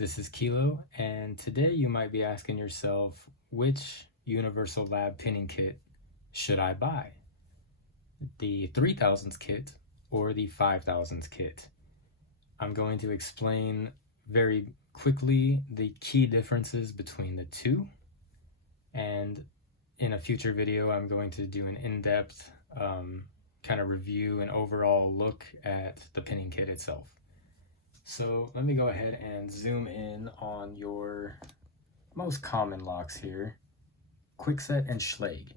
this is Kilo, and today you might be asking yourself, which Universal Lab pinning kit should I buy? The 3000s kit or the 5000s kit? I'm going to explain very quickly the key differences between the two, and in a future video I'm going to do an in-depth kind of review and overall look at the pinning kit itself. So let me go ahead and zoom in on your most common locks here, Kwikset and Schlage.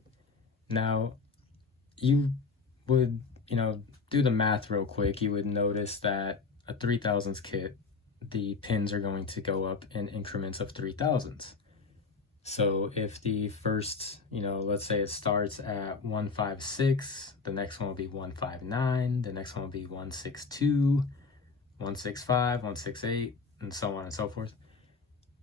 Now, you would, do the math real quick. You would notice that a 3000s kit, the pins are going to go up in increments of 3000s. So if the first, let's say it starts at 156, the next one will be 159, the next one will be 162, 165, 168, and so on and so forth.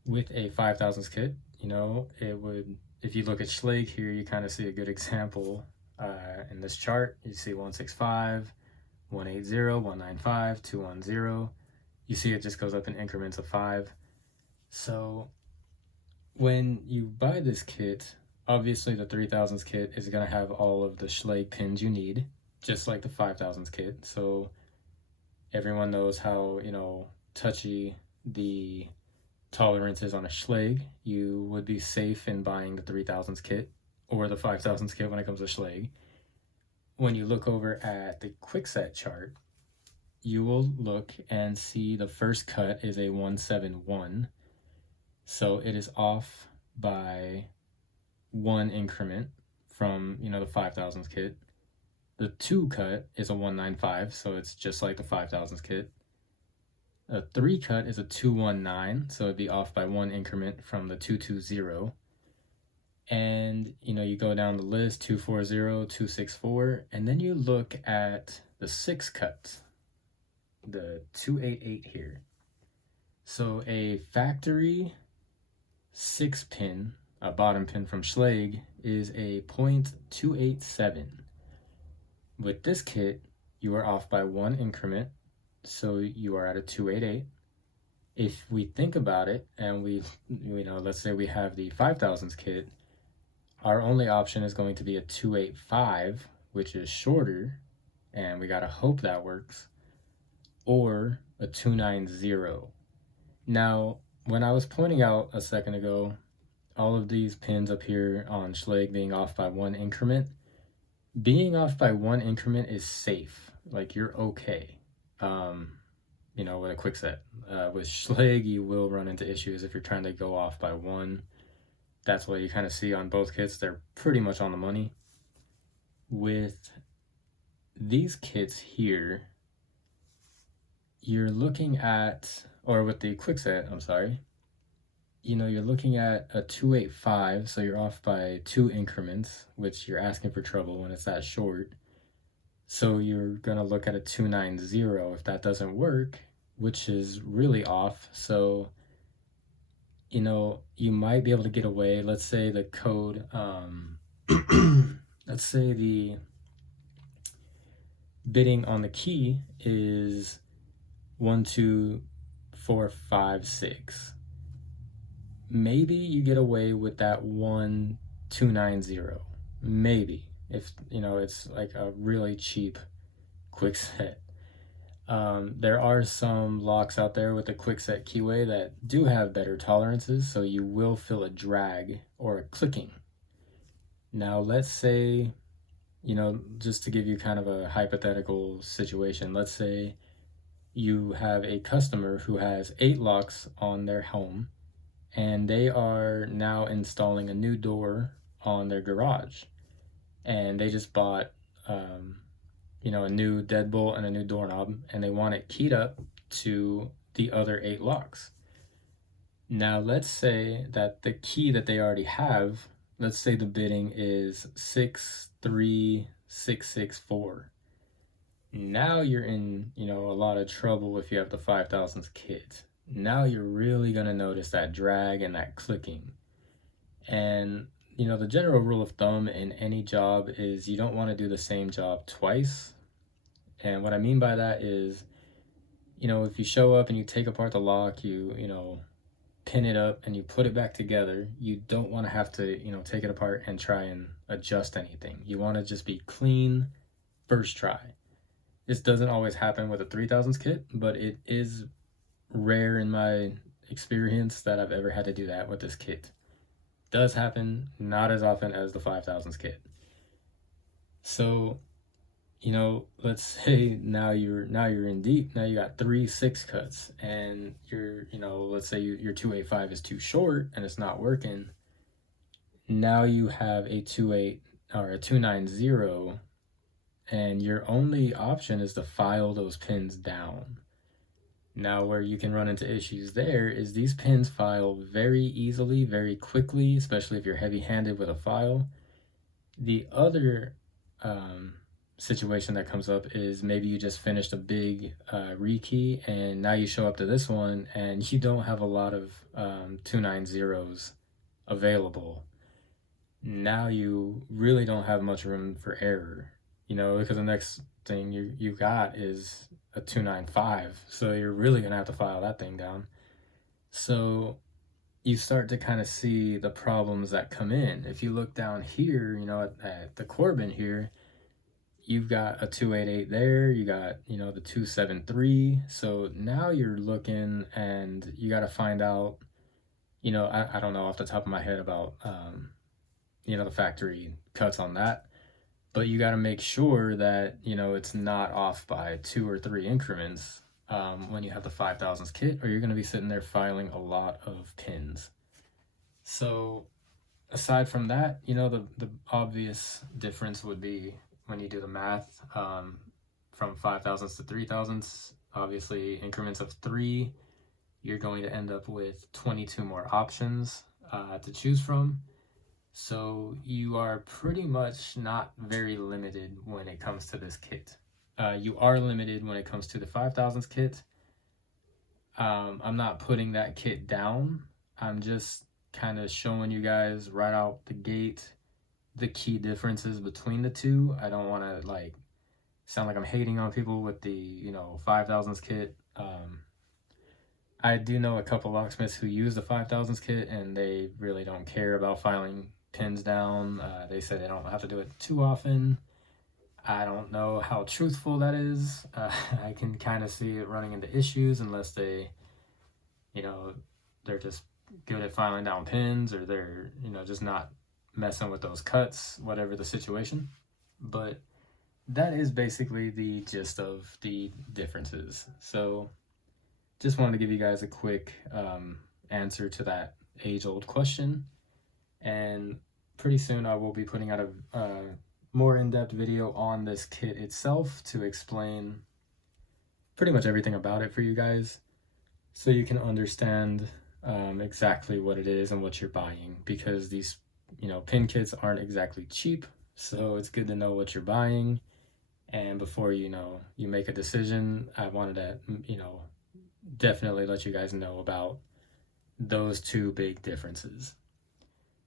With a 5000s kit, it would, if you look at Schlage here, you kind of see a good example in this chart. You see 165, 180, 195, 210. You see it just goes up in increments of 5. So when you buy this kit, obviously the 3000s kit is going to have all of the Schlage pins you need, just like the 5000s kit. So everyone knows how, touchy the tolerance is on a Schlage. You would be safe in buying the 3000s kit or the 5000s kit when it comes to Schlage. When you look over at the Kwikset chart, you will look and see the first cut is a 171. So it is off by 1 increment from, the 5000s kit. The 2 cut is a 195, so it's just like the 5000s kit. A 3 cut is a 219, so it'd be off by 1 increment from the 220. And, you go down the list, 240, 264, and then you look at the 6 cut, the 288 here. So a factory 6 pin, a bottom pin from Schlage, is a 0.287. With this kit, you are off by 1 increment, so you are at a 288. If we think about it, and let's say we have the 5000s kit, our only option is going to be a 285, which is shorter, and we gotta hope that works, or a 290. Now, when I was pointing out a second ago, all of these pins up here on Schlage being off by 1 increment, being off by 1 increment is safe. Like, you're okay. With a Kwikset. With Schlage, you will run into issues if you're trying to go off by 1. That's what you kind of see on both kits. They're pretty much on the money. With these kits here, you're looking at, or with the Kwikset, I'm sorry, you're looking at a 285, so you're off by 2 increments, which you're asking for trouble when it's that short. So you're gonna look at a 290 if that doesn't work, which is really off. So, you might be able to get away. Let's say the code, let's say the bidding on the key is 1, 2, 4, 5, 6. Maybe you get away with that 1290. Maybe, if it's like a really cheap Kwikset. There are some locks out there with the Kwikset keyway that do have better tolerances, so you will feel a drag or a clicking. Now, let's say, just to give you kind of a hypothetical situation, let's say you have a customer who has 8 locks on their home, and they are now installing a new door on their garage, and they just bought a new deadbolt and a new doorknob, and they want it keyed up to the other 8 locks. Now let's say that the key that they already have, let's say the bidding is 63664. Now you're in a lot of trouble if you have the 5000s kit. Now you're really going to notice that drag and that clicking. And the general rule of thumb in any job is you don't want to do the same job twice. And what I mean by that is, if you show up and you take apart the lock, you pin it up and you put it back together, you don't want to have to, take it apart and try and adjust anything. You want to just be clean first try. This doesn't always happen with a 3000s kit, but it is rare in my experience that I've ever had to do that with this kit. Does happen, not as often as the 5000s kit. So, let's say now you're in deep. Now you got 3 6 cuts, and let's say your 285 is too short and it's not working. Now you have a 28 or a 290, and your only option is to file those pins down. Now, where you can run into issues there is these pins file very easily, very quickly, especially if you're heavy-handed with a file. The other situation that comes up is maybe you just finished a big rekey, and now you show up to this one and you don't have a lot of 290s available. Now you really don't have much room for error, because the next thing you got is a 295, so you're really gonna have to file that thing down. So you start to kind of see the problems that come in. If you look down here, at the Corbin here, you've got a 288 there, you got, the 273. So now you're looking and you got to find out, I don't know off the top of my head about, the factory cuts on that, but you got to make sure that, it's not off by 2 or 3 increments when you have the 5000s kit, or you're going to be sitting there filing a lot of pins. So aside from that, the obvious difference would be when you do the math from 5000s to 3000s, obviously increments of 3, you're going to end up with 22 more options to choose from. So you are pretty much not very limited when it comes to this kit. You are limited when it comes to the 5000s kit. I'm not putting that kit down. I'm just kind of showing you guys right out the gate the key differences between the two. I don't want to sound like I'm hating on people with the 5000s kit. I do know a couple locksmiths who use the 5000s kit and they really don't care about filing pins down. They say they don't have to do it too often. I don't know how truthful that is. I can kind of see it running into issues unless they, they're just good at filing down pins, or they're, just not messing with those cuts, whatever the situation. But that is basically the gist of the differences. So just wanted to give you guys a quick answer to that age-old question. And pretty soon I will be putting out a more in-depth video on this kit itself to explain pretty much everything about it for you guys, so you can understand exactly what it is and what you're buying, because these pin kits aren't exactly cheap. So it's good to know what you're buying, and before you make a decision, I wanted to definitely let you guys know about those two big differences.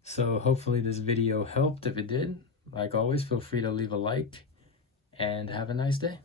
So hopefully this video helped. If it did, like always, feel free to leave a like, and have a nice day.